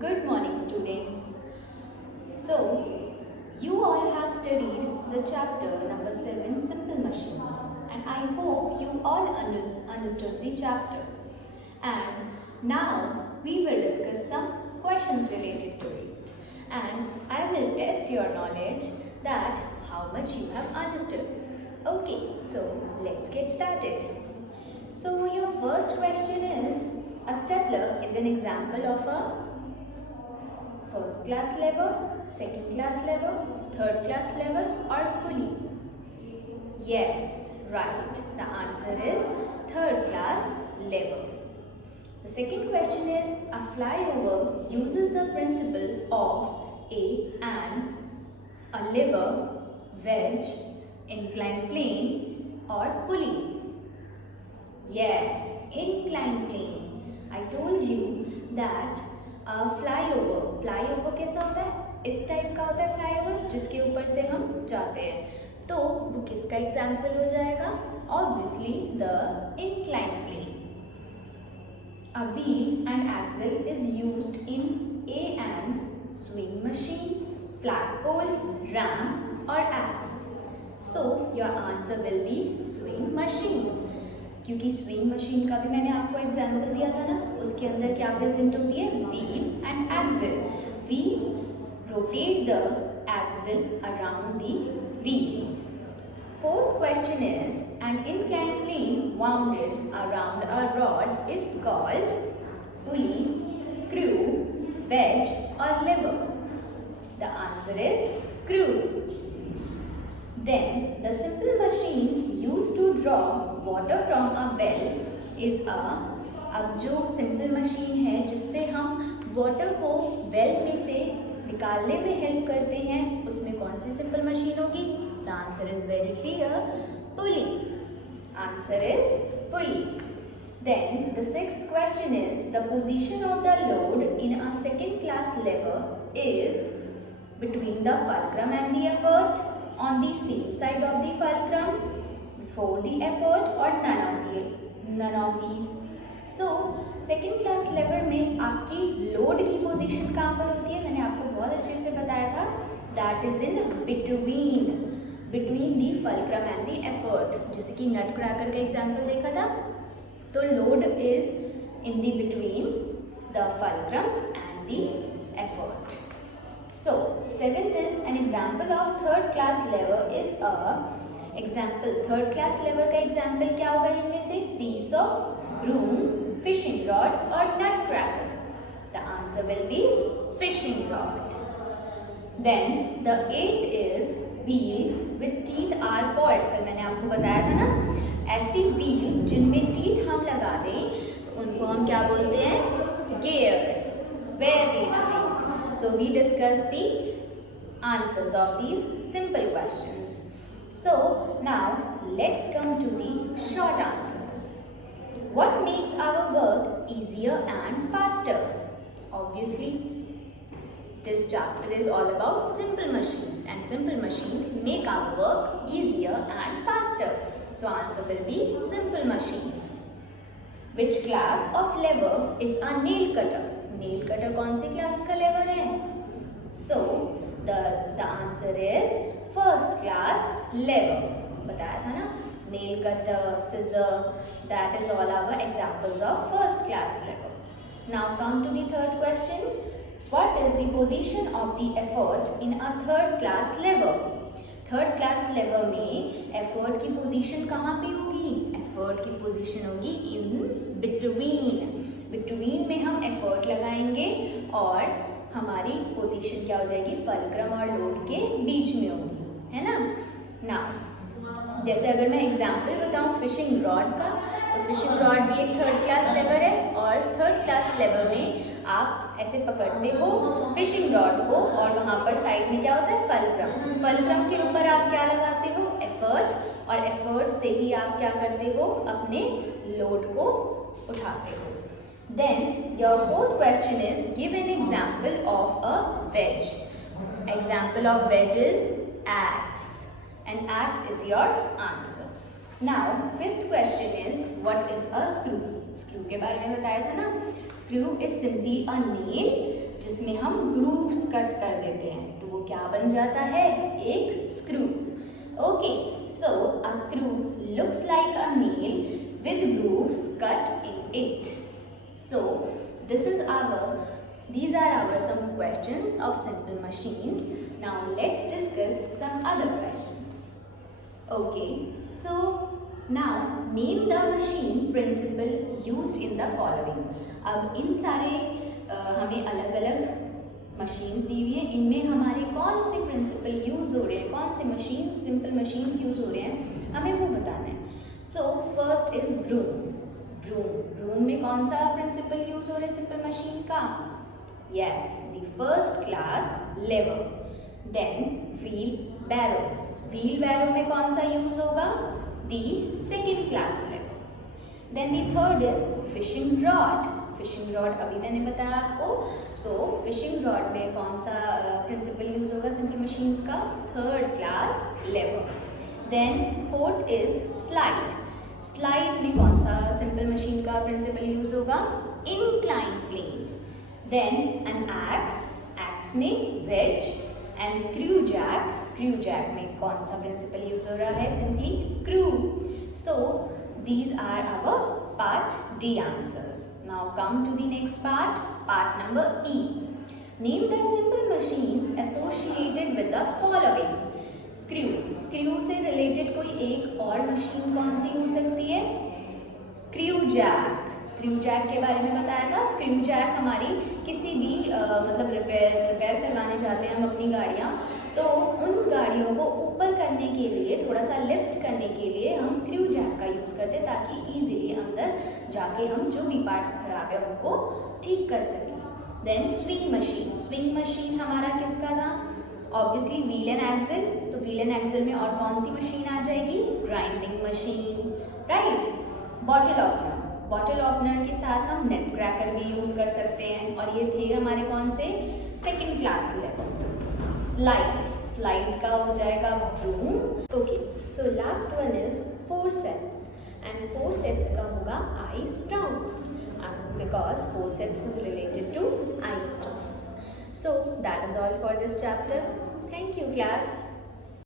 Good morning, students. So, you all have studied the chapter number 7, Simple Machines, and I hope you all understood the chapter. And now we will discuss some questions related to it, and I will test your knowledge that how much you have understood. Okay, so let's get started. So, your first question is, a stapler is an example of a first class lever, second class lever, third class lever or pulley? Yes, right. The answer is third class lever. The second question is, a flyover uses the principle of a lever, wedge, inclined plane or pulley. Yes, inclined plane. I told you that flyover कैसा होता है? इस टाइप का होता है फ्लाईओवर जिसके ऊपर से हम जाते हैं, तो वो किसका एग्जाम्पल हो जाएगा? Obviously the inclined plane. A wheel and axle is used in an swing machine, flagpole, ram or axe. So your answer will be swing machine. क्योंकि स्विंग मशीन का भी मैंने आपको एग्जाम्पल दिया था ना, उसके अंदर क्या प्रेजेंट होती है? Wheel and axle. We rotate the axle around the wheel. Fourth question is, an inclined plane wounded around a rod is called pulley, screw, wedge or lever. The answer is screw. Then the simple machine used to draw water from a well is a. अब जो simple machine है जिससे हम वाटर को वेल में से निकालने में हेल्प करते हैं, उसमें कौन सी सिंपल मशीन होगी? The answer is very clear, pulley. Answer is pulley. Then the sixth question is, the position of the load in a second class lever is between the fulcrum and the effort, on the same side of the fulcrum, before the effort or none of these. So second class lever में आपकी लोड की पोजीशन कहाँ पर होती है? मैंने आपको बहुत अच्छे से बताया था, that is in between the fulcrum and the effort. जैसे कि नट क्रैकर का एग्जाम्पल देखा था, तो load is in the between the fulcrum and the effort. So, seventh is an example of third class lever is a example. Third class lever का example क्या होगा इनमें से? Seesaw, broom, fishing rod और nutcracker. The answer will be fishing rod. Then the eighth is wheels with teeth are called. कल मैंने आपको बताया था ना, ऐसी wheels जिनमें teeth हम लगा दें तो उनको हम क्या बोलते हैं? Gears. Very nice. So we discussed the answers of these simple questions. So now let's come to the short answers. What makes our work easier and faster? Obviously, this chapter is all about simple machines, and simple machines make our work easier and faster. So answer will be simple machines. Which class of lever is a nail cutter? Nail cutter कौन सी class का lever है? So the answer is first class lever. बताया था ना, nail cutter, scissor, that is all our examples of first class lever. Now come to the third question. What is the position of the effort in a third class lever? Third class lever में effort की पोजीशन कहाँ पे होगी? एफर्ट की पोजीशन होगी in between. Between में हम एफर्ट लगाएंगे और हमारी पोजीशन क्या हो जाएगी? फल्क्रम और लोड के बीच में होगी, है ना. नाउ जैसे अगर मैं एग्जांपल बताऊं फिशिंग रॉड का, तो फिशिंग रॉड भी एक थर्ड क्लास लेवर है, और थर्ड क्लास लेवर में आप ऐसे पकड़ते हो फिशिंग रॉड को और वहाँ पर साइड में क्या होता है? फल्क्रम. फल्क्रम के ऊपर आप क्या लगाते हो? एफर्ट, और एफर्ट से ही आप क्या करते हो? अपने लोड को उठाते हो. Then your fourth question is, give an example of a wedge. Example of wedge is axe, and axe is your answer. Now fifth question is, what is a screw? Screw के बारे में बताया था ना, screw is simply a nail जिसमें हम grooves cut कर देते हैं, तो वो क्या बन जाता है, एक screw. Okay, so a screw looks like a nail with grooves cut in it. So these are our some questions of simple machines. Now let's discuss some other questions. Okay, so now name the machine principle used in the following. अब इन सारे हमें अलग अलग मशीन्स दी हुई हैं, इनमें हमारे कौन से प्रिंसिपल यूज हो रहे हैं, कौन से मशीन सिंपल मशीन्स यूज हो रहे हैं, हमें वो बताना है। सो फर्स्ट इज ब्रूम में कौन सा प्रिंसिपल यूज हो रहा है सिंपल मशीन का, yes, the first class lever. Then wheelbarrow में कौन सा यूज होगा, the second class lever. Then the third is fishing rod अभी मैंने बताया आपको। सो फिशिंग रॉड में कौन सा प्रिंसिपल यूज होगा सिंपल मशीन्स का, third class lever. Then fourth is slide में कौन सा सिंपल मशीन का प्रिंसिपल यूज होगा, incline plane. Then an axe में वेज एंड स्क्रू जैक में कौन सा प्रिंसिपल यूज हो रहा है, simply screw. So these are our part D answers. Now come to the next part number E. Name the simple machines associated with the following. Screw से रिलेटेड कोई एक और मशीन कौन सी हो सकती है, स्क्रू जैक के बारे में बताया था। स्क्रू जैक हमारी किसी भी मतलब रिपेयर करवाने जाते हैं हम अपनी गाड़ियाँ, तो उन गाड़ियों को ऊपर करने के लिए, थोड़ा सा लिफ्ट करने के लिए हम स्क्रू जैक का यूज़ करते हैं, ताकि इजीली अंदर जाके हम जो भी पार्ट्स खराब है उनको ठीक कर सकें। देन स्विंग मशीन हमारा किसका था, ऑब्वियसली व्हील एंड एक्सल। तो व्हील एंड एक्सल में और कौन सी मशीन आ जाएगी, grinding machine, right. Bottle opener के साथ हम नट क्रैकर भी यूज कर सकते हैं, और ये थे हमारे कौन से, सेकेंड क्लास लेवल। स्लाइड का हो जाएगा broom. Okay, so last one is forceps, and forceps का होगा ice tongs, because forceps is related to ice tongs. So that is all for this chapter. Thank you, class.